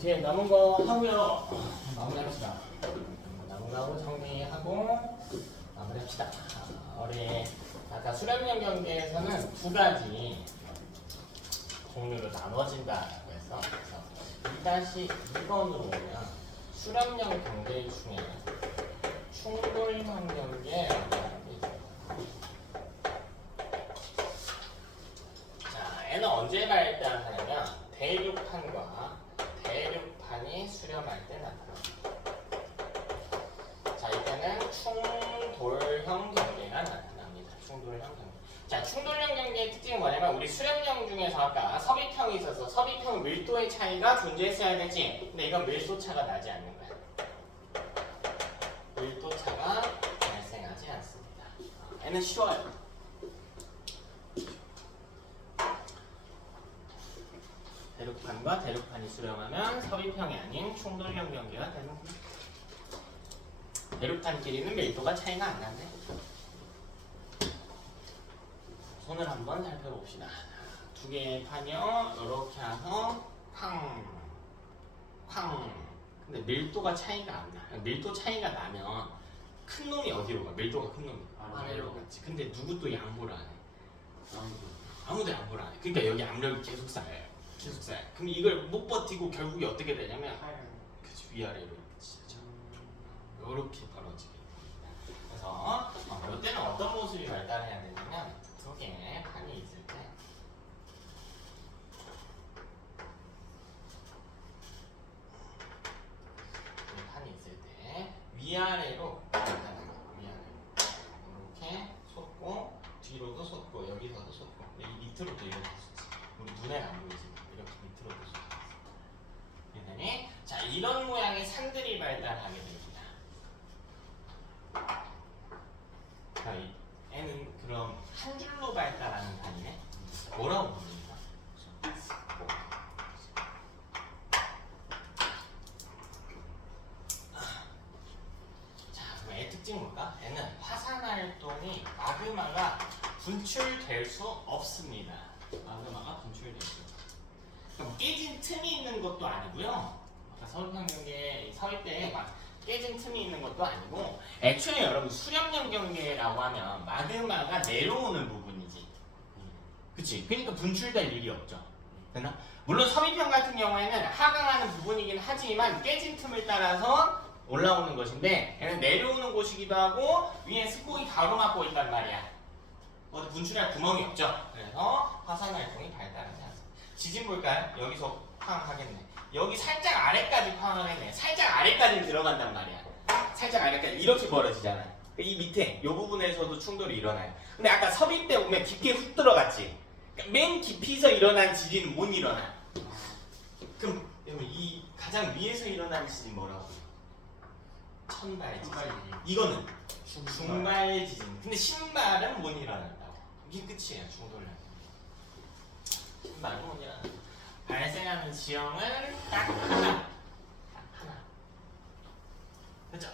뒤에 남은 거 하고요. 마무리합시다. 남은 거 정리하고 마무리합시다. 우리 아까 수렴형 경계에서는 두 가지 종류로 나눠진다고 해서 2-2번으로 오면 수렴형 경계 중에 충돌형 경계라고 하는 게 있어요. 자, 얘는 언제 발달하냐면 대륙판과 대륙판이 수렴할 때 나타납니다. 자, 이때는 충돌형 경계가 나타납니다. 충돌형 경계. 자, 충돌형 경계의 특징은 뭐냐면 우리 수렴형 중에서 아까 섭입형이 있어서 섭입형 밀도의 차이가 존재했어야 되지. 근데 이건 밀도 차가 나지 않는 거야. 밀도 차가 발생하지 않습니다. 얘는 쉬워요. 대륙판과 대륙판이 수렴하면 섭입형이 아닌 충돌형 경계가 되는 겁니다. 대륙판끼리는 밀도가 차이가 안 나네. 손을 한번 살펴봅시다. 두 개의 판이요. 이렇게 해서 쾅. 근데 밀도가 차이가 안 나. 밀도 차이가 나면 큰 놈이 어디로 가? 밀도가 큰 놈이 아래로 갔지. 근데 누구도 양보를 안 해. 아무도 양보를 안 해. 그러니까 여기 압력이 계속 쌓여요. 계속 쌓여. 그럼 이걸 못 버티고 결국에 어떻게 되냐면 그치, 위아래로 이렇게 벌어지게 됩니다. 그래서 이때는 어떤 모습이 발달해야 되냐면 두 개의 판이 있을 때 위아래로 발달합니다. 위아래로 이렇게 솟고 뒤로도 솟고 여기서도 솟고 여기 밑으로도 이렇게 솟지. 우리 눈에 안 보이지. 이렇게 밑으로도 솟지. 그러니 자, 이런 모양의 산들이 발달하게 됩니다. 자, 얘는 그럼 한 줄로 발달하는 판이네. 뭐라고 부릅니까? 자, 그럼 얘 특징이 뭘까? 얘는 화산 활동이 마그마가 분출될 수 없습니다. 마그마가 분출될 수 없습니다. 그럼 깨진 틈이 있는 것도 아니고요. 아까 서울평 경계 서울 때 막 깨진 틈이 있는 것도 아니고, 애초에 여러분 수렴형 경계라고 하면 마그마가 내려오는 부분이지. 그치? 그러니까 분출될 일이 없죠. 됐나? 물론 섭입형 같은 경우에는 하강하는 부분이긴 하지만 깨진 틈을 따라서 올라오는 것인데, 얘는 내려오는 곳이기도 하고 위에 습곡이 가로막고 있단 말이야. 어디 분출할 구멍이 없죠. 그래서 화산 활동이 발달하지 않습니다. 지진 볼까요? 여기서 쾅 하겠네. 여기 살짝 아래까지 쾅 하겠네. 살짝 아래까지 들어간단 말이야. 살짝 아래까지 이렇게 벌어지잖아. 이 밑에 이 부분에서도 충돌이 일어나요. 근데 아까 섭입 때 보면 깊게 훅 들어갔지. 그러니까 맨 깊이서 일어난 지진은 못 일어나. 그럼 이 가장 위에서 일어나는 지진 뭐라고? 천발 지진. 이거는 중발 지진. 근데 신발은 못 일어난다고. 이게 끝이에요. 충돌량. 신발은 못 일어난다. 발생하는 지형은 딱 하나. 그죠?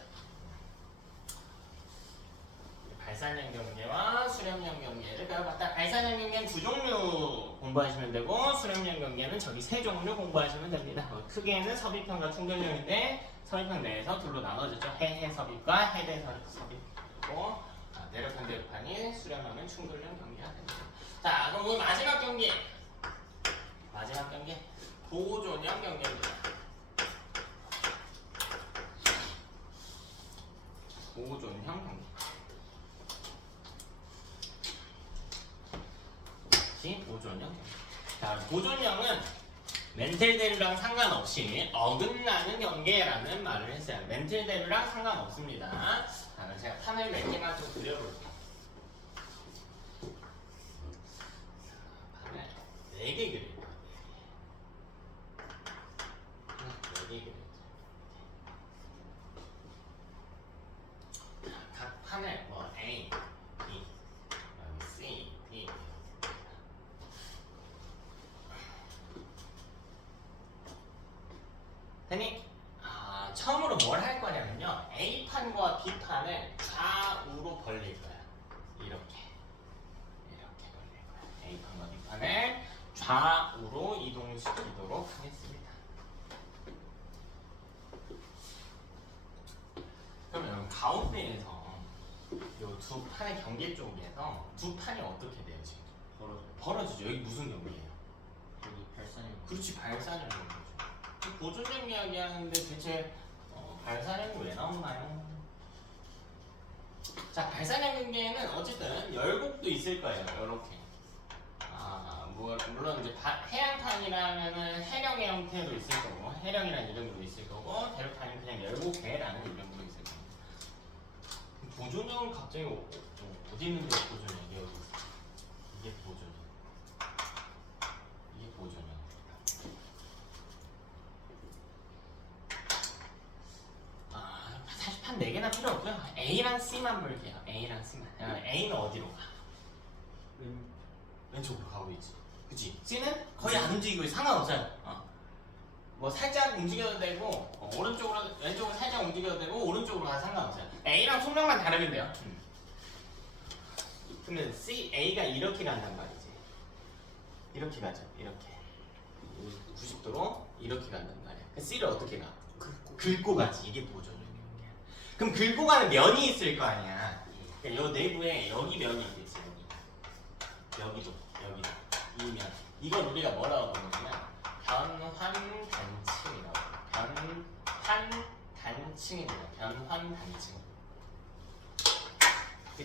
발산형 경계와 수렴형 경계를 배워봤다. 발산형 경계는 두 종류 공부하시면 되고, 수렴형 경계는 저기 세 종류 공부하시면 됩니다. 크게는 섭입형과 충돌형인데, 섭입형 내에서 둘로 나눠졌죠. 해해 섭입과 해대 섭입이고, 내력판 대력판이 수렴하면 충돌형 경계가 됩니다. 자, 그럼 오늘 마지막 경기. 마지막 경기. 보존형 경계입니다. 보존형 경계. 보존형. 자, 보존형은 멘틀 대류랑 상관없이 어긋나는 경계라는 말을 했어요. 멘틀 대류랑 상관없습니다. 자, 제가 판을 몇 개만 좀 그려볼게요. 판을 4개 그릴 거예요. 4개 그릴 거예요. 각 판을 뭐 A, B, C, D 되니? 처음으로 뭘 할 거냐면요. A판과 B판을 좌우로 벌릴 거야. 이렇게 벌릴 거야. A판과 B판을 좌우로 이동시키도록 하겠습니다. 가운데에서 요 두 판의 경계 쪽에서 두 판이 어떻게 돼요 지금? 벌어지죠. 여기 무슨 경계예요? 여기 발산형. 그렇지, 발산형 경계죠. 보존형 이야기하는데 대체 발산형이 왜 나오나요? 자, 발산형 경계에는 어쨌든 열곡도 있을 거예요. 이렇게. 물론 이제 해양판이라면은 해령의 형태로 있을 거고, 해령이라는 이름으로 있을 거고, 대륙판은 그냥 열곡계라는 이름으로 있을 거고. 보존형은 갑자기 어디 있는데 보존형? 이게 어디 있어? 이게 보존형. 이게 보존형. 사실 판 4개나 필요 없고요. A랑 C만 볼게요. A랑 C만. A는 어디로 가? 왼쪽으로 가고 있지. 그치? C는 거의 안 움직이고 상관없어요. 뭐 살짝 움직여도 되고, 오른쪽으로, 왼쪽으로 살짝 움직여도 되고, 오른쪽으로 가도 상관없어요. A랑 속력만 다르면 돼요. 그러면 A가 이렇게 간단 말이지. 이렇게 가죠. 이렇게. 90도로 이렇게 간단 말이야. C를 어떻게 가? 긁고 가지. 이게 보존형이야. 그럼 긁고 가는 면이 있을 거 아니야. 그러니까 요 내부에 여기 면이 있겠지. 여기도. 이 면. 이걸 우리가 뭐라고 부르냐면 변환단층이라고. 변환단층입니다. 변환단층.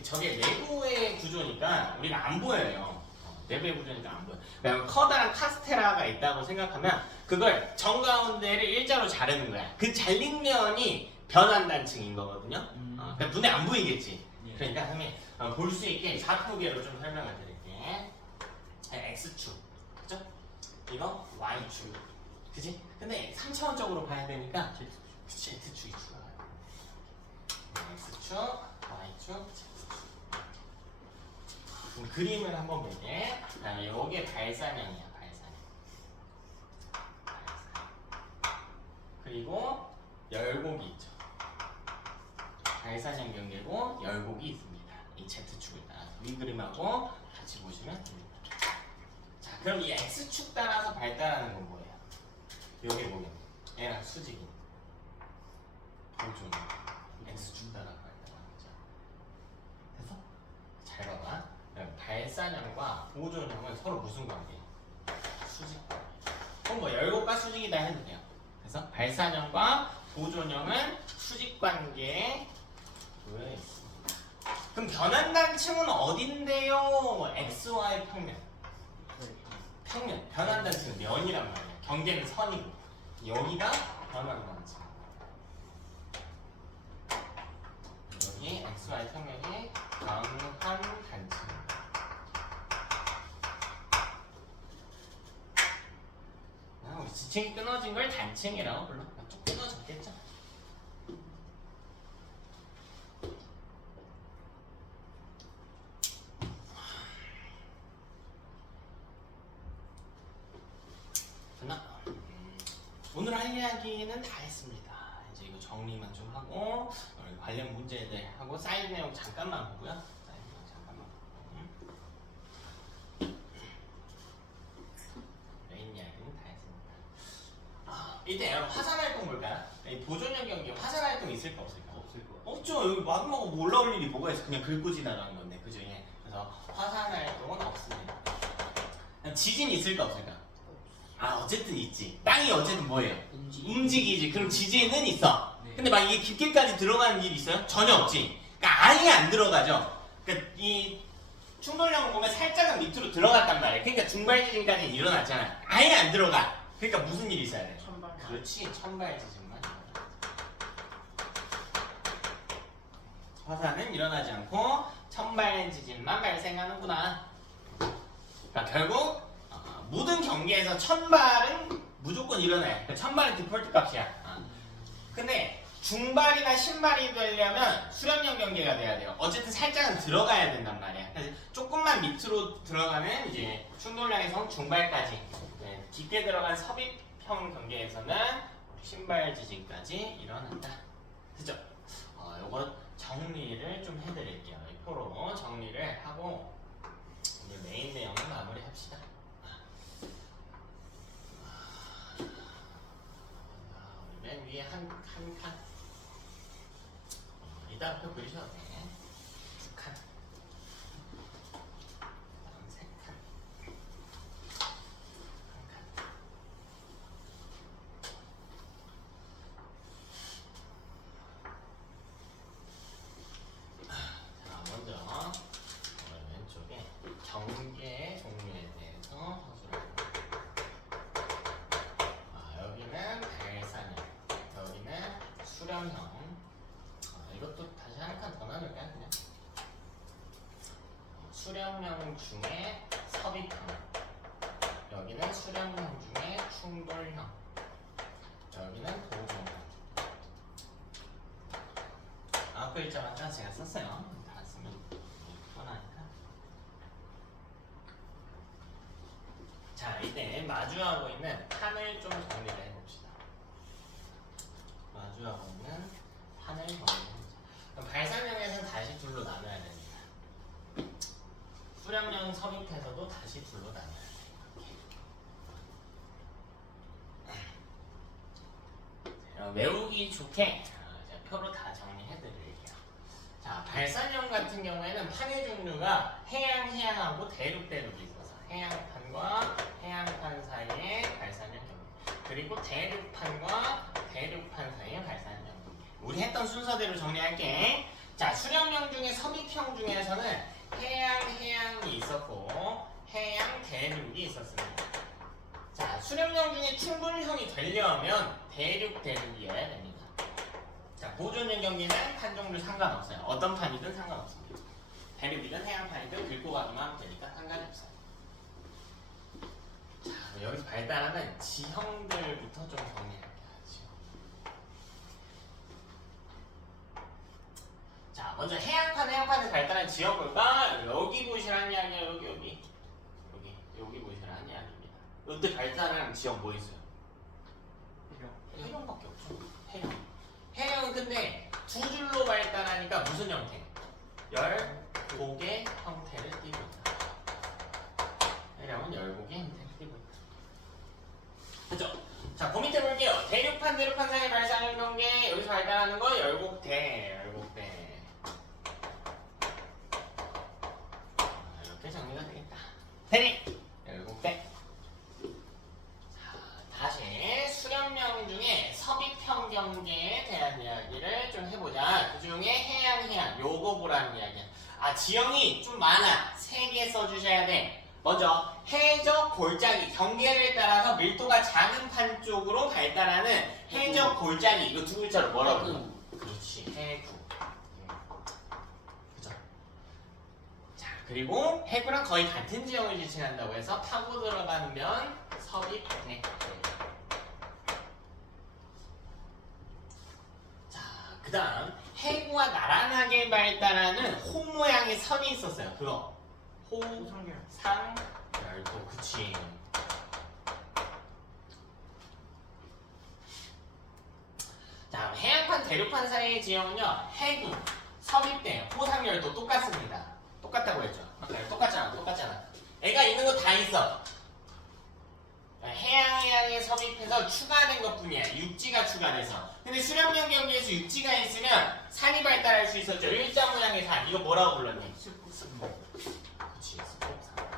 저게 내부의 구조니까 우리가 안 보여요. 내부의 구조니까 안 보여. 그러니까 커다란 카스테라가 있다고 생각하면 그걸 정가운데를 일자로 자르는 거야. 그 잘린 면이 변환단층인 거거든요. 그러니까 눈에 안 보이겠지. 그러니까 선생님 볼 수 있게 좌표계로 좀 설명을 드릴게. X축, 그죠? 이거 Y축, 그지? 근데 3차원적으로 봐야 되니까 Z축이 들어가요. X축, Y축, Z축. 그럼 그림을 한번 볼게. 요게 발산형이야, 발산형. 그리고 열곡이 있죠. 발산형 경계고 열곡이 있습니다. 이 Z축을 따라서 위 그림하고 같이 보시면 됩니다. 자, 그럼 이 X축 따라서 발달하는 건 뭐예요? 여기 보면 얘랑 수직이 보존 X축 따라 발달하는 거죠. 됐어? 잘 봐봐. 발산형과 보존형은 서로 무슨 관계예요? 수직 관계. 그럼 뭐 열곡과 수직이다 해도 돼요. 그래서 발산형과 보존형은 수직 관계에 놓여 있습니다. 그럼 변환단층은 어딘데요? XY 평면. 평면. 변환단층은 면이란 말이에요. 경계는 선이고. 여기가 변환단층. 여기 XY 평면이 변환단층. 우리 지층이 끊어진 걸 단층이라고 불러. 쭉 끊어졌겠죠? 됐나? 오늘 할 이야기는 다 했습니다. 이제 이거 정리만 좀 하고 관련 문제들 하고 사이드 내용 잠깐만 보고요. 사이드 내용 잠깐만 보고. 메인 이야기는 다 했습니다. 이때 여러분 화산 활동 볼까요? 이 보존형 경기 화산 활동 있을까 없을까? 없을 거. 없죠. 여기 마구마구 뭐 올라올 일이 뭐가 있어? 그냥 긁고 지나가는 건데, 그죠? 예. 그래서 화산 활동은 없습니다. 지진 있을까 없을까? 어쨌든 있지. 땅이 어쨌든 뭐예요? 움직이지. 그럼 지진은 있어. 네. 근데 막 이게 깊게까지 들어가는 일이 있어요? 전혀 없지. 그러니까 아예 안 들어가죠. 그러니까 이 충돌령을 보면 살짝은 밑으로 들어갔단 말이에요. 그러니까 중발 지진까지 일어났잖아. 아예 안 들어가. 그러니까 무슨 일이 있어야 돼? 천발. 그렇지. 천발 지진만 일어나. 화산은 일어나지 않고 천발 지진만 발생하는구나. 그러니까 결국 모든 경계에서 천발은 무조건 일어나요. 그러니까 천발은 디폴트 값이야. 근데 중발이나 신발이 되려면 수렴형 경계가 돼야 돼요. 어쨌든 살짝은 들어가야 된단 말이야. 그래서 조금만 밑으로 들어가는 이제 충돌량에서 중발까지, 깊게 들어간 섭입형 경계에서는 신발 지진까지 일어난다. 그죠? 요거 정리를 좀 해드릴게요. 이 표로 정리를 하고 오늘 메인 내용을 마무리합시다. 맨 위에 한 칸. 이따가 표 그리셔도 돼. 두 칸. 그다음 세 칸. 한 칸. 자, 먼저 왼쪽에 경계 종류에 대해서 서술을 여기는 발산형, 여기는 수렴형. 이것도 다시 한 칸 더 나눌까요? 그냥 수렴형 중에 섭입형, 여기는 수렴형 중에 충돌형, 여기는 도종형. 글자만 딱 제가 썼어요. 다 쓰면 편하니까. 자, 이때 마주하고 있는 판을 좀 정리를 해봅시다. 마주하고 있는 판을 정리해보자. 그럼 발산형에서는 다시 둘로 나눠야 됩니다. 수렴형 섭입해서도 다시 둘로 나눠야 돼요. 외우기 좋게 제가 표로 다 정리해드릴게요. 자, 발산형 같은 경우에는 판의 종류가 해양하고 대륙이 있어서 해양판과 해양판 사이의 발산형 경계, 그리고 대륙판과 대륙판 사이의 발산형 경계. 우리 했던 순서대로 정리할게. 자, 수렴형 중에 섭입형 중에서는 해양이 있었고 해양 대륙이 있었습니다. 자, 수렴형 중에 충돌형이 되려면 대륙이어야 됩니다. 자, 보존형 경기는 판 종류 상관없어요. 어떤 판이든 상관없습니다. 대륙이든 해양판이든 긁고 가기만 하면 되니까 상관이 없어요. 자, 여기서 발달하는 지형들부터 좀 정리할게요. 자, 먼저 해양판에서 발달한 지형 볼까? 여기 보시라는 이야기야. 여기 보시라는 이야기입니다. 이때 발달하는 지형 뭐 있어요? 해령밖에 없죠. 해령은 근데 두 줄로 발달하니까 무슨 형태? 열곡의 형태를 띠고 있다. 해령은 열곡의 형태를 띠고 있다. 그죠? 자, 그 밑에 볼게요. 대륙판 사이의 발산형 경계, 여기서 발달하는 거 열곡대. 이렇게 정리가 되겠다. 대립 열곡대. 다시 수렴형 중에 섭입형 경계에 대한 이야기를 좀 해보자. 그 중에 해양 요거 보라는 이야기야. 지형이 좀 많아. 3개 써주셔야 돼. 먼저 해적 골짜기, 경계를 따라서 밀도가 작은 판 쪽으로 발달하는 해적 골짜기. 이거 두 글자로 뭐라고 불러? 그렇지, 해구. 그죠? 자, 그리고 해구랑 거의 같은 지형을 지칭한다고 해서 타고 들어가는 면 섭입해. 그 다음 해구가 나란하게 발달하는 호 모양의 선이 있었어요. 그거 호상열도. 그치. 자, 해양판 대륙판 사이의 지형은요, 해구, 섭입대, 호상열도 똑같습니다. 똑같다고 했죠. 똑같잖아. 애가 있는 거 다 있어. 해양에 섭입해서 추가된 것뿐이야. 육지가 추가돼서. 근데 수렴형 경계에서 육지가 있으면 산이 발달할 수 있었죠. 일자 모양의 산. 이거 뭐라고 불렀니? 습곡산. 그치, 습곡산.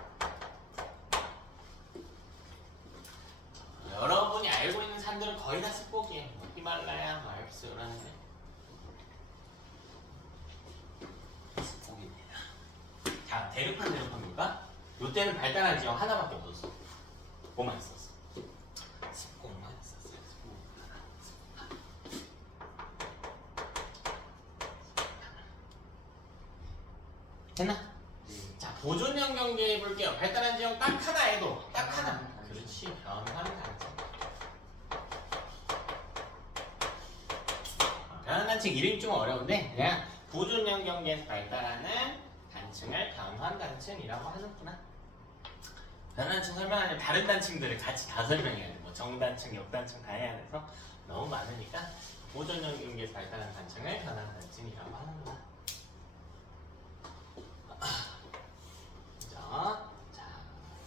여러분이 알고 있는 산들은 거의 다 습곡이에요. 히말라야, 알프스 이러는데 습곡입니다. 자, 대륙판 볼까? 요때는 발달한 지형 하나밖에 없었어. 뭐만 있었어? 습곡만 있었어요. 됐나? 자, 보존형 경계 볼게요. 발달한 지형 딱 하나 해도 딱 하나. 그렇지. 변환 단층. 변환 단층 이름이 좀 어려운데 그냥 보존형 경계에서 발달하는 단층을 변환 단층이라고 하는구나. 변환단층 설명하려면 다른 단층들을 같이 다 설명해야 돼. 뭐 정단층, 역단층 다 해야 돼서 너무 많으니까 보존형 경계에서 발달한 단층을 변환단층이라고 하는구나. 자,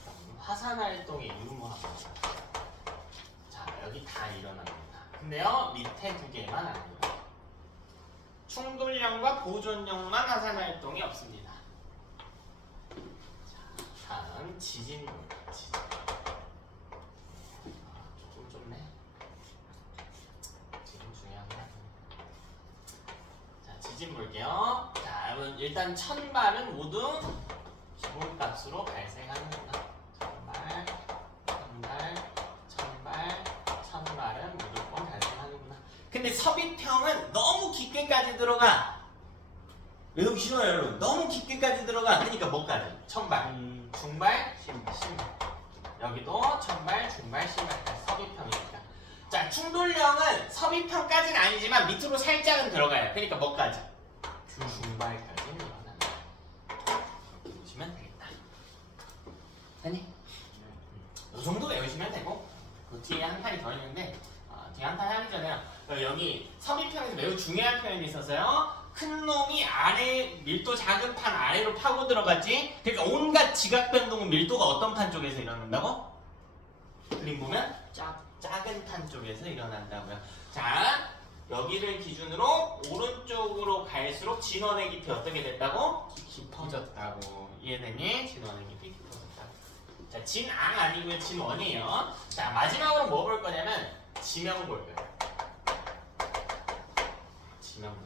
그럼 화산활동의 유무합니다. 자, 여기 다 일어납니다. 근데요, 밑에 두 개만 안 일어나요. 충돌령과 보존령만 화산 활동이 없습니다. 자, 다음 지진. 조금 좁네. 지진 중요한 거. 자, 지진 볼게요. 자, 여러분 일단 천발은 모두 기본값으로 발생하는구나. 천발은 무조건 발생하는구나. 근데 섭입형은 너무 깊게까지 들어가. 외우기 싫어요, 여러분. 너무 깊게까지 들어가. 그러니까 뭐까지? 천발, 중발, 신발. 여기도 천발, 중발, 신발. 섭입형이니까. 자, 충돌령은 섭입형까지는 아니지만 밑으로 살짝은 들어가요. 그러니까 뭐까지? 중발까지는 일어난다. 이렇게 보시면 되겠다. 됐니? 이 정도 외우시면 되고, 그 뒤에 한 칸이 더 있는데, 뒤에 한 칸 하기 전에 여기 섭입형에서 매우 중요한 표현이 있어서요. 큰 놈이 아래, 밀도 작은 판 아래로 파고 들어갔지. 그러니까 온갖 지각 변동은 밀도가 어떤 판 쪽에서 일어난다고? 그림 보면 작은 판 쪽에서 일어난다고요. 자, 여기를 기준으로 오른쪽으로 갈수록 진원의 깊이 어떻게 됐다고? 깊어졌다고. 이해되니? 진원의 깊이 깊어졌다고. 자, 진앙 아니고요, 진원이에요. 자, 마지막으로 뭐 볼 거냐면 지명 볼 거예요. 지명 볼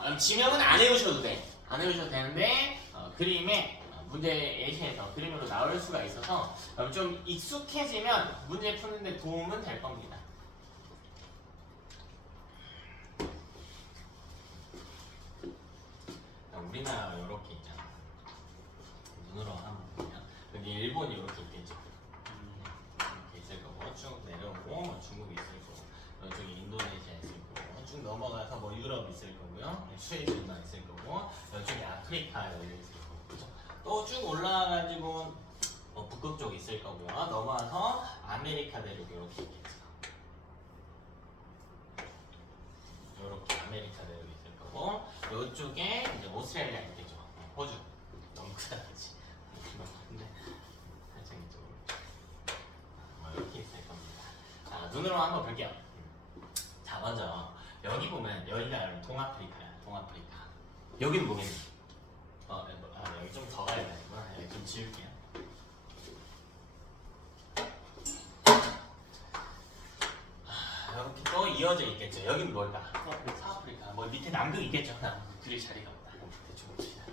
거예요. 지명은 안 외우셔도 돼. 안 외우셔도 되는데 그림에 문제 예시에서 그림으로 나올 수가 있어서 좀 익숙해지면 문제 푸는데 도움은 될 겁니다. 우리나라 이렇게 있잖아. 눈으로 한번 보면 여기 일본이 이렇게 있겠죠. 이렇게 있을 거고 쭉 내려오고 중국이 있을 거고 이쪽에 인도네시아 있을 거고 쭉 넘어가서 뭐 유럽 있을 거고요. 스웨덴만 있을 거고 이쪽에 아프리카 여기 있을 거고 그죠? 또 쭉 올라와가지고 북극 쪽 있을 거고요. 넘어와서 아메리카 대륙 이렇게 있겠죠. 이렇게 아메리카 대륙 있을 거고 이쪽에 이제 오스트레일리아 있겠죠. 호주 너무 크다 그치? 근데 살짝 이쪽으로 이렇게 있을 겁니다. 자, 눈으로 한번 볼게요. 자, 먼저 여기 보면 여기가 동아프리카야. 동아프리카. 여기는 뭐겠니? 여기 좀 더 가야 되구나. 여기 좀 지울게요. 이렇게 또 이어져 있겠죠. 여기는 뭘까? 서아프리카. 뭐 밑에 남극 있겠죠. 남극 그릴 자리가 없다. 대충 봅시다.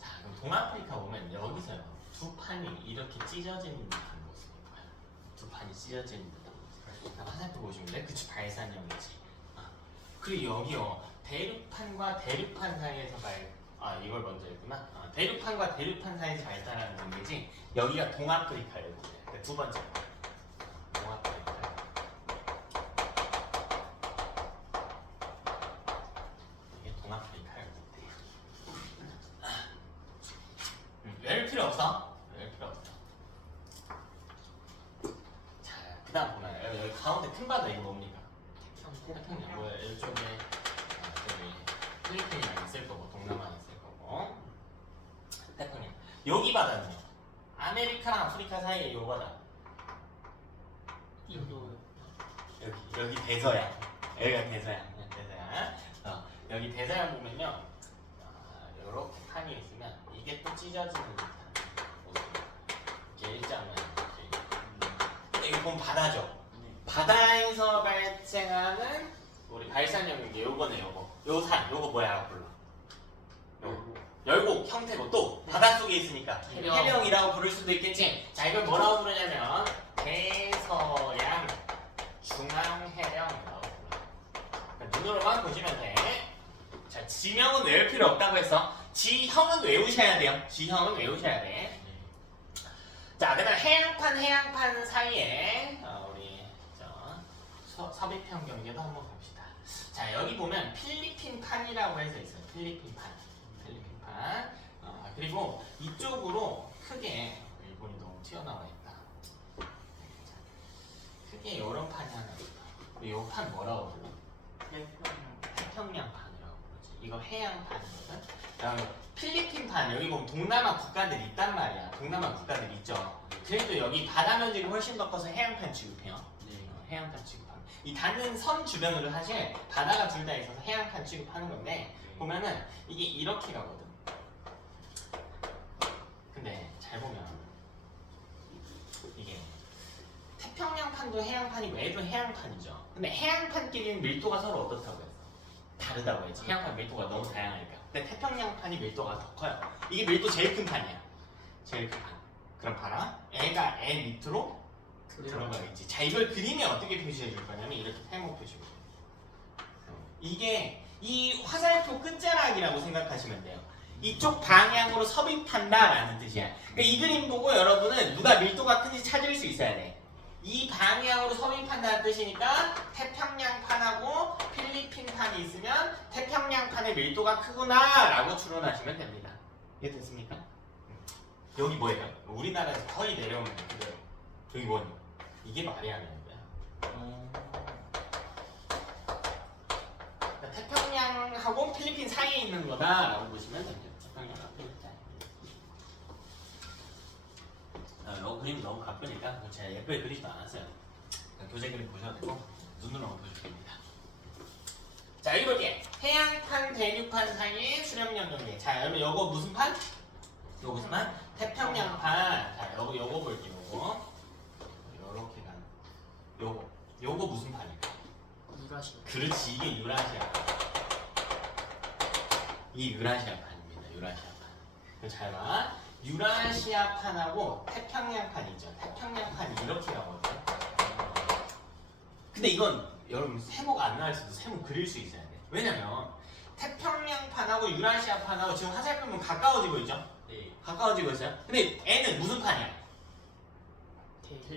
자, 그럼 동아프리카 보면 여기서요. 두 판이 이렇게 찢어지는 듯한 모습이 보여요. 두 판이 찢어지는 듯한 모습. 화살표 보시면 돼. 그치, 발산형이지. 그리고 여기요. 대륙판과 대륙판 사이에서 이걸 먼저 했구나. 대륙판과 대륙판 사이에서 발달하는 관계지. 여기가 동아프리카예요. 그러니까 두 번째. 동아프리카. 이게 동아프리카예요. 외울 필요 없어. 외울 필요 없어. 자, 그 다음 보면 여기 가운데 큰 바다 이거 뭡니까? 태평양. 뭐야, 이쪽에 필리핀이랑 있을 거고 동남아 있을 거고 태평양. 여기 바다는요? 아메리카랑 아프리카 사이에 요 바다. 여기 대서양. 여기가 대서양. 대서양. 여기 대서양 보면요. 요렇게 판이 있으면 이게 또 찢어지는 듯한 모습입니다. 이렇게 일자면 이렇게. 이거 보면 바다죠. 바다에서 발생하는 우리 발산형인 게 요거네. 요 산, 요거 뭐야 불러? 열곡 형태고 또 바닷속에 있으니까 해령이라고 부를 수도 있겠지. 자, 이걸 뭐라고 부르냐면 대서양 중앙해령이라고 불러요. 그러니까 눈으로만 보시면 돼. 자, 지명은 외울 필요 없다고 했어. 지형은 외우셔야 돼요. 지형은 외우셔야 돼. 자, 그다음 해양판 사이에 우리 섭입형 경계도 한번 봅시다. 자, 여기 보면 필리핀판이라고 해서 있어요. 필리핀판. 그리고 이쪽으로 크게 일본이 너무 튀어나와 있다. 크게 이런 판이 하나 있다. 이 판 뭐라고 불러? 태평양판이라고 부르지. 이거 해양판이거든. 필리핀판 여기 보면 동남아 국가들 있단 말이야. 동남아 국가들 있죠. 그래도 여기 바다 면적이 훨씬 더 커서 해양판 취급해요. 해안판 취급하는. 이 닿는 선 주변으로 사실 바다가 둘 다 있어서 해안판 취급하는 건데 보면은 이게 이렇게 가거든. 근데 잘 보면 이게 태평양판도 해양판이고 얘도 해양판이죠. 근데 해양판끼리는 밀도가 서로 어떻다고 했어? 다르다고 했지. 해양판 밀도가 너무 다양하니까. 근데 태평양판이 밀도가 더 커요. 이게 밀도 제일 큰 판이야. 제일 큰 판. 그럼 봐라. 애가 애 밑으로 들어가겠지. 자, 이걸 그림에 어떻게 표시해 줄 거냐면 이렇게 세모 표시고. 이게 이 화살표 끝자락이라고 생각하시면 돼요. 이쪽 방향으로 섭입한다라는 뜻이야. 그러니까 이 그림 보고 여러분은 누가 밀도가 큰지 찾을 수 있어야 돼. 이 방향으로 섭입한다는 뜻이니까 태평양판하고 필리핀판이 있으면 태평양판의 밀도가 크구나라고 추론하시면 됩니다. 이해됐습니까? 여기 뭐예요? 우리나라에서 거의 내려오면 그대로. 여기 뭐니? 이게 말이 안 되는 거야. 그러니까 태평양하고 필리핀 사이에 있는 거다라고 보시면 됩니다. 태평양하고 필리핀 사이에. 이 그림 너무 가쁘니까 제가 예쁘게 그리지도 않았어요. 교재 그림 보셔도 되고 눈으로 보셔도 됩니다. 자, 여기 볼게. 해양판, 대륙판 사이의 수렴령 경계. 자, 여러분 요거 무슨 판? 요거 무슨 판? 태평양판. 자, 요거 볼게요. 요렇게 가는. 요거 무슨 판일까? 유라시아. 그렇지, 이게 유라시아. 이 유라시아판입니다. 유라시아판. 잘 봐. 유라시아판하고 태평양판이죠. 태평양판이 이렇게 가거든요. 근데 이건 여러분 세모가 안 나올 수도 세모 그릴 수 있어야 돼. 왜냐면 태평양판하고 유라시아판하고 지금 화살표면 가까워지고 있죠? 네. 가까워지고 있어요. 근데 애는 무슨 판이야?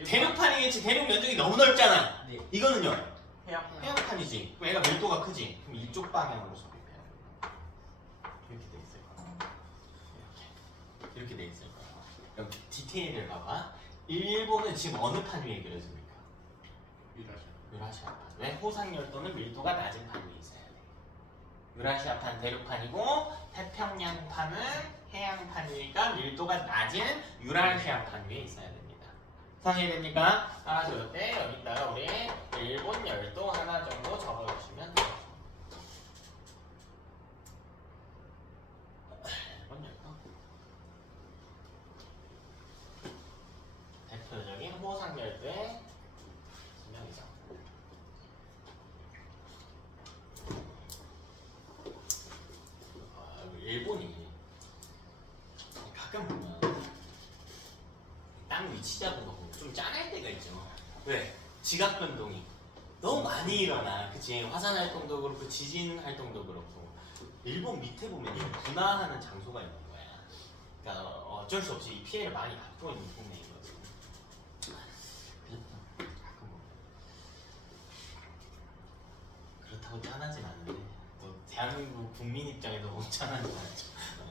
대륙판이겠지. 대륙 면적이 너무 넓잖아. 네. 이거는요? 해양판. 해양판이지. 그럼 애가 밀도가 크지. 그럼 이쪽 방향으로 섭입해야 돼. 이렇게 돼 있을 거야. 이렇게 돼 있을 거야. 여기 디테일을 봐봐. 일본은 지금 어느 판 위에 그려집니까? 유라시아판. 왜? 호상열도는 밀도가 낮은 판 위에 있어야 돼. 유라시아판 대륙판이고 태평양판은 해양판이니까 밀도가 낮은 유라시아판 위에 있어야 됩니다. 상이 됩니까? 따라서 때 여기다가 우리 일본 열도 하나 정도 적어주시면 돼요. 일본 열도. 대표적인 호상 열도의 설명이죠. 일본이 가끔 보면 땅 위치 잡은 거 좀 짠할 때가 있죠. 왜? 지각 변동이 너무 많이 일어나. 그치? 화산 활동도 그렇고 지진 활동도 그렇고 일본 밑에 보면 분화하는 장소가 있는 거야. 그러니까 어쩔 수 없이 이 피해를 많이 받고 있는 동네이거든. 그렇다고 짠하진 않는데 또 대한민국 국민 입장에서 너무 짠하진 않죠.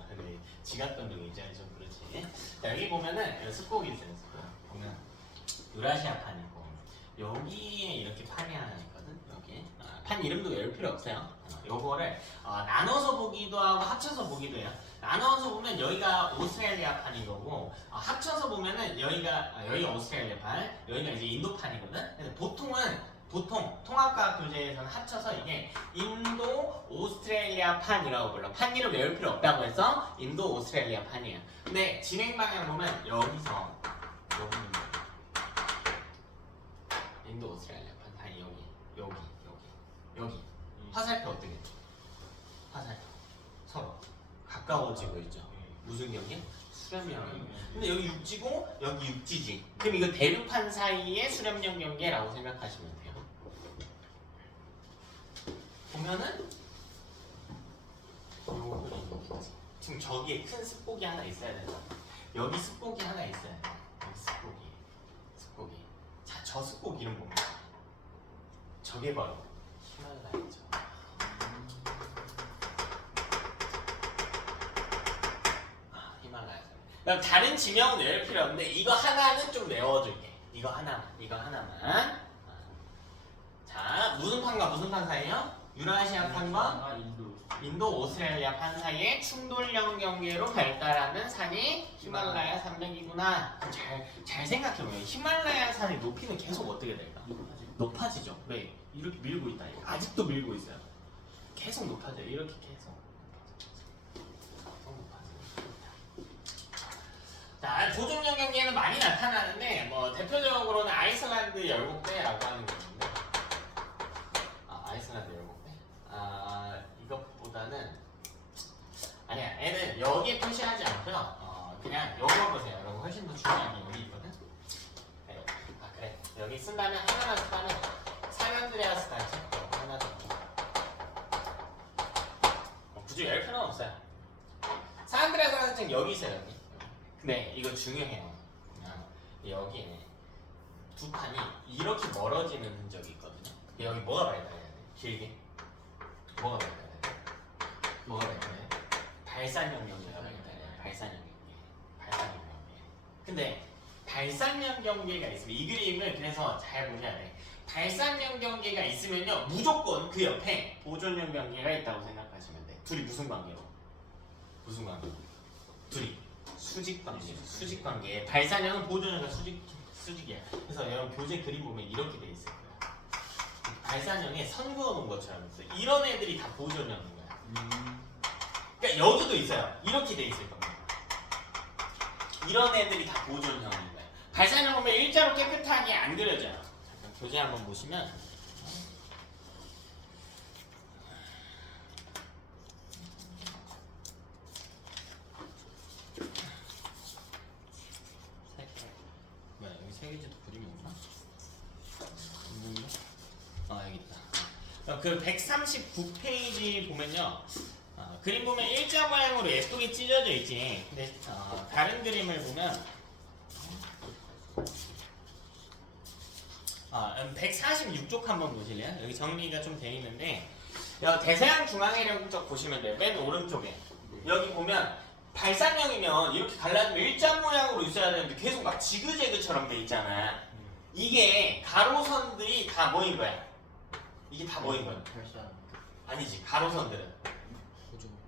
근데 지각 변동 입장에 좀 그렇지. 자, 여기 보면은 습곡이 있어요. 습곡. 보면 유라시아판이고 여기에 이렇게 판이 하나 있거든. 여기 판 이름도 외울 필요 없어요. 요거를 나눠서 보기도 하고 합쳐서 보기도 해요. 나눠서 보면 여기가 오스트레일리아 판인 거고 합쳐서 보면은 여기가 오스트레일리아 판, 여기가 이제 인도 판이거든. 근데 보통 통합과학 교재에서는 합쳐서 이게 인도 오스트레일리아 판이라고 불러. 판 이름 외울 필요 없다고 해서 인도 오스트레일리아 판이에요. 근데 진행 방향 보면 여기서 인도 오스트레일리아 판 사이 여기 화살표 어떻게? 화살표 서로 가까워지고 있죠. 무슨 경계? 수렴령. 근데 여기 육지고 여기 육지지. 그럼 이거 대륙판 사이의 수렴령 경계라고 생각하시면 돼요. 보면은 요거 그리는 지금 저기에 큰 습곡이 하나 있어야 된다. 여기 습곡이 하나 있어야 돼. 여기 습곡이. 자, 저 습곡 이름 뭡니까? 저게 바로 히말라야죠. 히말라야. 그럼 다른 지명은 외울 필요 없는데 이거 하나는 좀 외워줄게. 이거 하나만. 자, 무슨 판과 무슨 판 사이요? 유라시아 판과 인도 오스트레일리아 판 사이의 충돌형 경계로 발달하는 산이 히말라야 산맥이구나. 잘 생각해보면 히말라야 산의 높이는 계속 어떻게 될까? 높아지죠. 왜? 이렇게 밀고 있다. 아직도 밀고 있어요. 계속 높아져요. 이렇게 계속 높아져요. 자, 보존형 경계는 많이 나타나는데 뭐 대표적으로는 아이슬란드 열곡대라고 하는 게 있는데 아이슬란드 열곡대? 이것보다는 아니야. 얘는 여기에 표시하지 않고요. 그냥 요거 보세요. 여러분 훨씬 더 중요한 게 여기 있거든. 네, 그래. 여기 쓴다면 하나만 쓰다면 산안드레아스 단체 하나 더. 굳이 열 필요는 없어요. 산안드레아스 단체는 여기 있어요. 여기. 근데 이거 중요해요. 여기에 두 판이 이렇게 멀어지는 흔적이 있거든요. 여기 뭐가 발달해야 돼? 길게. 뭐가 발달해야 돼? 뭐가 발달해야 돼? 발산형 경계가 발달해요. 발산형 경계. 발산형 경계. 근데 발산형 경계가 있으면 이 그림을 그래서 잘 보셔야 돼. 발산형 경계가 있으면요 무조건 그 옆에 보존형 경계가 있다고 생각하시면 돼. 둘이 무슨 관계로? 무슨 관계로? 둘이 수직 관계. 수직 관계. 발산형은 보존형과 수직이야. 그래서 여러분 교재 그림 보면 이렇게 돼 있을 거야. 발산형에 선 그어놓은 것처럼 있어. 이런 애들이 다 보존형인 거야. 그러니까 여기도 있어요. 이렇게 돼 있을 겁니다. 이런 애들이 다 보존형인 거예요. 발산형 보면 일자로 깨끗하게 안 그려져요. 잠깐 교재 한번 보시면 뭐야 여기 세 개제도 그림이 없나? 여기 있다. 그 139페이지 보면요. 그림 보면 일자 모양으로 예쁘게 찢어져 있지. 근데 다른 그림을 보면 146쪽 한번 보실래요? 여기 정리가 좀 돼 있는데 대서양 중앙해력적 보시면 돼요. 맨 오른쪽에 여기 보면 발산형이면 이렇게 갈라지면 일자 모양으로 있어야 되는데 계속 막 지그재그처럼 돼 있잖아. 이게 가로선들이 다 모인 거야. 이게 다 모인 거야. 아니지, 가로선들은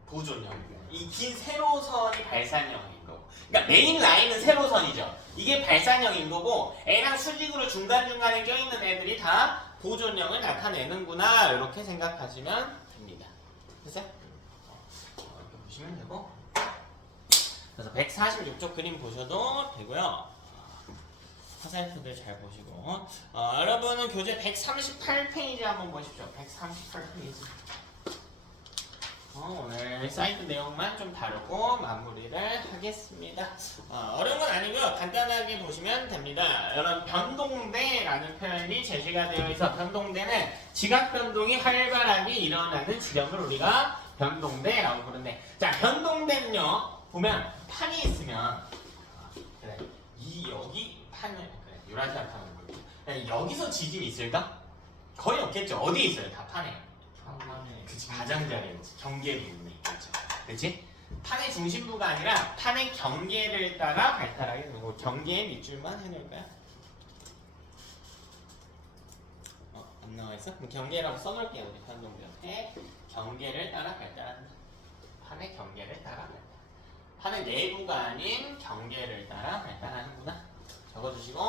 보존형. 이 긴 세로선이 발산형인 거고. 그러니까 메인 라인은 세로선이죠. 이게 발산형인 거고, 애랑 수직으로 중간중간에 껴있는 애들이 다 보존형을 나타내는구나. 이렇게 생각하시면 됩니다. 됐어요? 이렇게 보시면 되고. 그래서 146쪽 그림 보셔도 되고요. 화살표들 잘 보시고. 여러분은 교재 138페이지 한번 보십시오. 138페이지. 오늘 사이트 내용만 좀 다루고 마무리를 하겠습니다. 어려운 건 아니고요. 간단하게 보시면 됩니다. 여러분 변동대라는 표현이 제시가 되어 있어. 변동대는 지각 변동이 활발하게 일어나는 지점을 우리가 변동대라고 부르는데, 자 변동대는요 보면 판이 있으면 그래 여기 판을 그래 유라시아 판을 볼게. 여기서 지진이 있을까? 거의 없겠죠. 어디 있어요? 다 판에. 그치, 가장자리에 경계 부분에 있겠죠. 그치? 판의 중심부가 아니라 판의 경계를 따라 발달하게 되는 거고, 경계의 밑줄만 해놓을까요? 안 나와있어? 그럼 경계라고 써놓을게요. 우리 판동대 옆에 경계를 따라 발달한다. 판의 경계를 따라 발달. 판의 내부가 아닌 경계를 따라 발달하는구나. 적어주시고,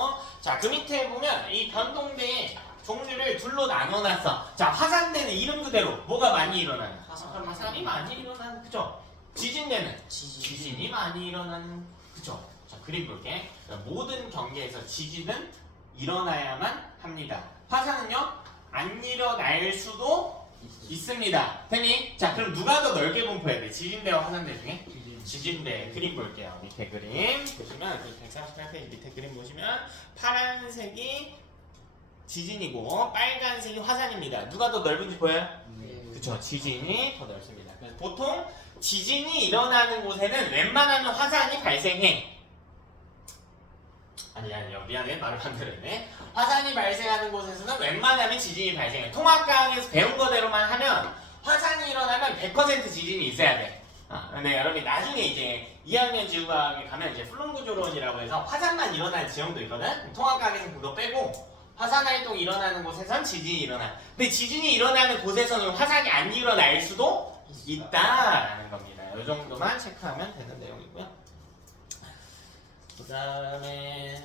자 그 밑에 보면 이 변동대의 종류를 둘로 나눠놨어. 자 화산대는 이름 그대로 뭐가 많이 일어나는? 화산이 많이 일어나는, 그죠? 지진대는 지진이 많이 일어나는, 그죠? 자 그림 볼게. 모든 경계에서 지진은 일어나야만 합니다. 화산은요 안 일어날 수도 있습니다. 됐니? 자 그럼 누가 더 넓게 분포해야 돼? 지진대와 화산대 중에? 지진대. 그림 볼게요. 밑에 그림 보시면 138페이지 밑에 그림 보시면 파란색이 지진이고 빨간색이 화산입니다. 누가 더 넓은지 보여요? 그쵸, 지진이 더 넓습니다. 그래서 보통 지진이 일어나는 곳에는 웬만하면 화산이 발생해. 아니요 미안해, 말을 반대로 했네. 화산이 발생하는 곳에서는 웬만하면 지진이 발생해. 통합과학에서 배운 거대로만 하면 화산이 일어나면 100% 지진이 있어야 돼. 근데 여러분이 나중에 이제 2학년 지구과학에 가면 이제 플룸구조론이라고 해서 화산만 일어나는 지형도 있거든. 통합과학에서 그거 빼고 화산 활동이 일어나는 곳에선 지진이 일어나. 근데 지진이 일어나는 곳에서는 화산이 안 일어날 수도 있다라는 겁니다. 이 정도만 체크하면 되는 내용이고요. 그 다음에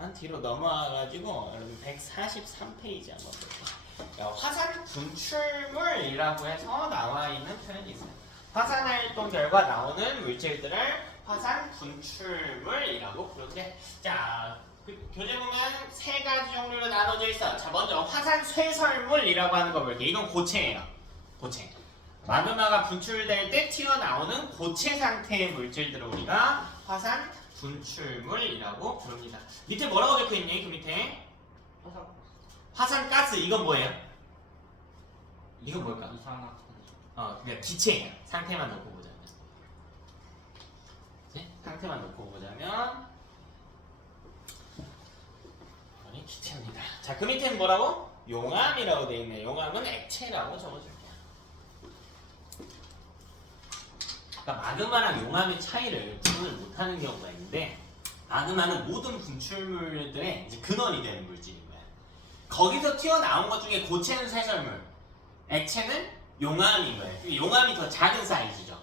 잠깐만 뒤로 넘어와가지고 여러분 143페이지 한번 볼게요. 화산 분출물이라고 해서 나와 있는 표현이 있어요. 화산 활동 결과 나오는 물질들을 화산 분출물이라고 부르는데, 자, 교재 보면 세 가지 종류로 나눠져 있어. 자, 먼저 화산 쇠설물이라고 하는 거 볼게요. 이건 고체예요. 고체. 마그마가 분출될 때 튀어나오는 고체 상태의 물질들을 우리가 화산 분출물이라고 부릅니다. 밑에 뭐라고 적혀있니? 그 밑에 화산가스. 이건 뭐예요? 이건 뭘까? 이산화탄소. 그러니까 기체예요. 상태만 놓고 보자면. 네? 상태만 놓고 보자면 이건 기체입니다. 자, 그 밑에는 뭐라고? 용암이라고 되어 있네. 용암은 액체라고 적어줄게요. 그러니까 마그마랑 용암의 차이를 구분을 못하는 경우가 있는데, 마그마는 모든 분출물들의 이제 근원이 되는 물질인 거야. 거기서 튀어나온 것 중에 고체는 쇠설물, 액체는 용암인 거예요. 용암이 더 작은 사이즈죠.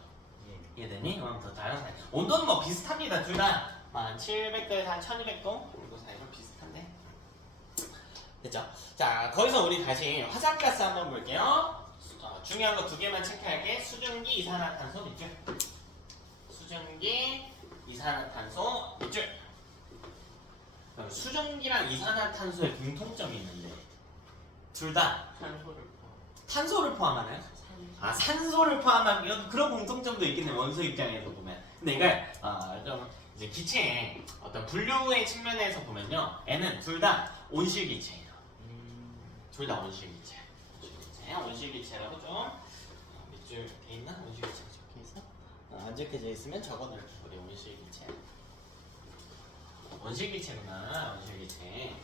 이해되니? 더 작은 사이즈. 온도는 뭐 비슷합니다. 둘 다 700도에서 한 1200도 정도 사이로 비슷한데. 됐죠? 자, 거기서 우리 다시 화산가스 한번 볼게요. 중요한 거 두 개만 체크할게. 수증기, 이산화탄소 밑줄. 수증기, 이산화탄소 밑줄. 수증기랑 이산화탄소에 공통점이 있는데 둘 다 탄소를 포함하나요? 산소를 포함하면 그런 공통점도 있겠네. 원소 입장에서 보면. 근데 이걸 좀 이제 기체의 어떤 분류의 측면에서 보면요, 얘는 둘 다 온실기체예요. 둘 다 온실기체. 온실기체라고 좀 밑줄 돼 있나? 온실기체 적혀 있어? 안 적혀져 있으면 적어놓을게. 우리 온실기체. 온실기체구나. 온실기체.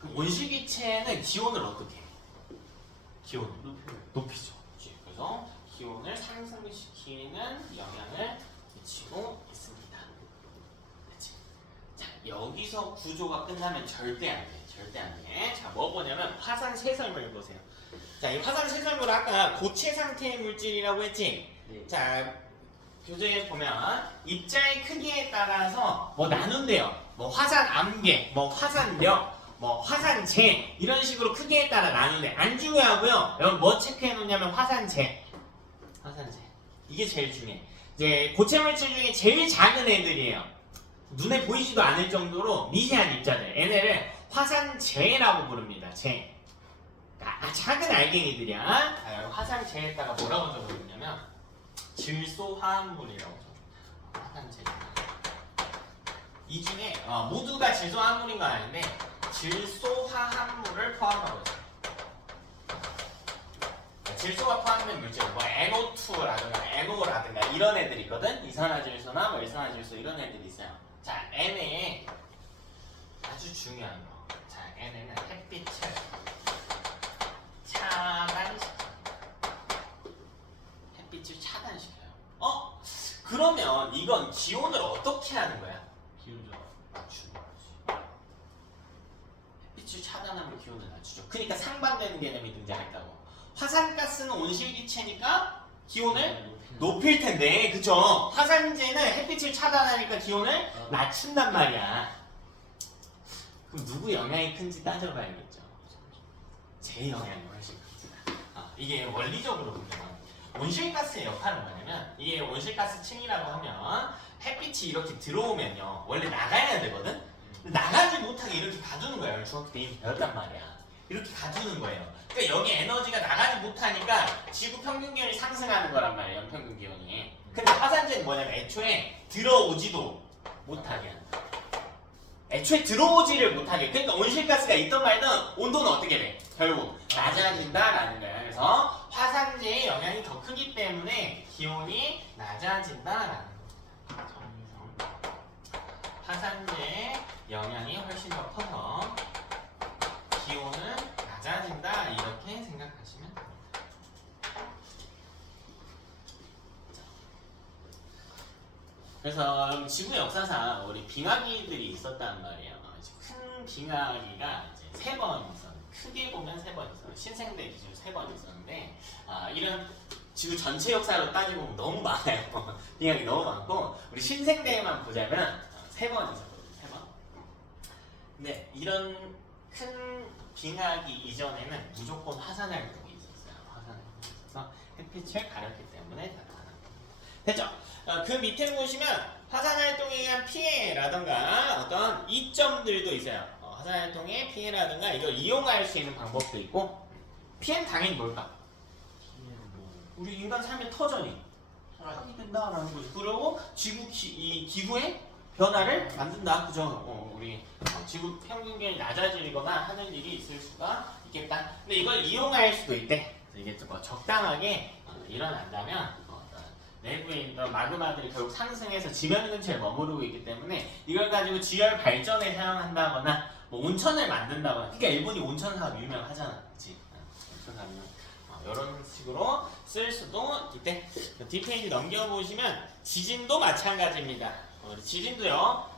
그 온실기체는 기온을 어떻게 해? 기온을 높이죠. 그래서 기온을 상승시키는 영향을 미치고 있습니다. 그치? 자, 여기서 구조가 끝나면 절대 안 돼. 절대 안 돼. 자, 뭐 보냐면 화산 쇠설물 보세요. 자, 이 화산 쇠설물 아까 고체 상태의 물질이라고 했지? 네. 자, 교재에 보면 입자의 크기에 따라서 뭐 나눈대요. 뭐 화산 암계, 뭐 화산력, 뭐 화산재 이런 식으로 크기에 따라 나누는데 안 중요하고요. 여러분 뭐 체크해 놓냐면 화산재. 화산재. 이게 제일 중요해. 이제 고체 물질 중에 제일 작은 애들이에요. 눈에 보이지도 않을 정도로 미세한 입자들. 얘네를 화산재라고 부릅니다. 재. 작은 알갱이들이야. 화산재에다가 뭐라고 적어놓냐면 질소화합물이라고 적어요. 화산재. 이 중에 모두가 질소화합물인 건 아닌데 질소화합물을 포함하고 있어요. 질소가 포함된 물질, 뭐 NO2라든가 NO라든가 이런 애들이 있거든. 이산화질소나 뭐 일산화질소 이런 애들이 있어요. 자, N에 아주 중요한 거. 자, N에는 햇빛을 차단시켜요. 햇빛을 차단시켜요. 그러면 이건 기온을 어떻게 하는 거야? 기울죠. 낮추는 거지. 햇빛을 차단하면 기온을 낮추죠. 그러니까 상반되는 개념이 등장했다고. 화산가스는 온실기체니까 기온을 높일 텐데, 그쵸? 화산재는 햇빛을 차단하니까 기온을 낮춘단 말이야. 그럼 누구 영향이 큰지 따져봐야겠죠. 제 영향이 훨씬 큽니다. 이게 원리적으로 보면 온실가스의 역할은 뭐냐면, 이게 온실가스층이라고 하면 햇빛이 이렇게 들어오면요 원래 나가야 되거든? 나가지 못하게 이렇게 가두는 거예요. 중학교 때 이미 배웠단 말이야. 이렇게 가두는 거예요. 그러니까 여기 에너지가 나가지 못하니까 지구 평균 기온이 상승하는 거란 말이에요. 연평균 기온이. 근데 화산재는 뭐냐면 애초에 들어오지도 못하게 하는 거야. 애초에 들어오지를 못하게. 그러니까 온실가스가 있던 말든 온도는 어떻게 돼? 결국 낮아진다라는 거야. 그래서 화산재의 영향이 더 크기 때문에 기온이 낮아진다라는 거야. 화산재의 영향이 훨씬 더 커서 기온은 낮아진다 이렇게 생각하시면 됩니다. 그래서 지구 역사상 우리 빙하기들이 있었단 말이에요. 큰 빙하기가 이제 3번 있었는데, 크게 보면 3번 있었는데, 신생대 기준 3번 있었는데, 이런 지구 전체 역사로 따지고 보면 너무 많아요. 빙하기 너무 많고, 우리 신생대에만 보자면 3번 있었거든요. 3번. 네, 이런 큰 빙하기 이전에는 무조건 화산 활동이 있었어요. 화산 활동이 있어서 햇빛을 가렸기 때문에 나타난 겁니다. 됐죠? 그 밑에 보시면 화산 활동에 의한 피해라던가 어떤 이점들도 있어요. 화산 활동의 피해라든가 이걸 이용할 수 있는 방법도 있고 피해는 당연히 뭘까? 우리 인간 삶의 터전이 하게 된다라는 거죠. 그리고 이 기후의 변화를 만든다. 그죠? 우리 지구 평균 기온이 낮아지거나 하는 일이 있을 수가 있겠다. 근데 이걸 이용할 수도 있대. 이게 좀 적당하게 일어난다면 내부에 있는 마그마들이 결국 상승해서 지면 근처에 머무르고 있기 때문에 이걸 가지고 지열 발전에 사용한다거나 뭐 온천을 만든다거나. 그러니까 일본이 온천 사업 유명하잖아. 그치? 온천 사업 유명. 이런 식으로 쓸 수도 있대. 뒷페이지 넘겨보시면 지진도 마찬가지입니다. 지진도요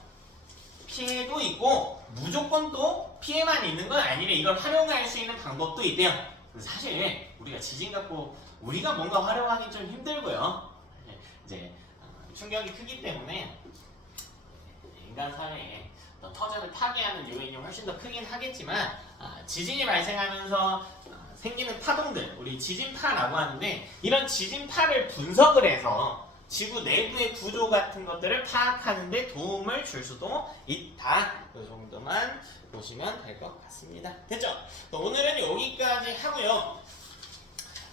피해도 있고 무조건 또 피해만 있는 건 아니래. 이걸 활용할 수 있는 방법도 있대요. 사실 우리가 지진 갖고 우리가 뭔가 활용하기 좀 힘들고요. 이제 충격이 크기 때문에 인간 사회에 터전을 타개하는 요인이 훨씬 더 크긴 하겠지만 지진이 발생하면서 생기는 파동들, 우리 지진파라고 하는데 이런 지진파를 분석을 해서 지구 내부의 구조 같은 것들을 파악하는 데 도움을 줄 수도 있다. 이 정도만 보시면 될 것 같습니다. 됐죠? 오늘은 여기까지 하고요.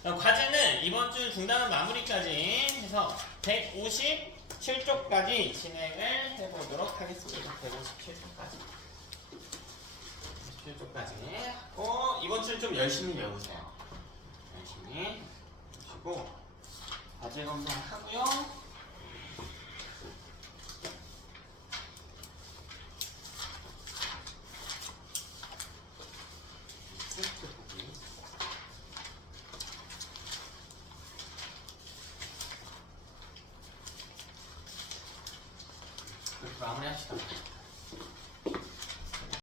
과제는 이번 주 중단은 마무리까지 해서 157쪽까지 진행을 해보도록 하겠습니다. 157쪽까지. 157쪽까지 하고 이번 주는 좀 열심히 외우세요. 열심히 하시고 과제 검사하고요. 테스트 보기. 그렇게 마무리합시다.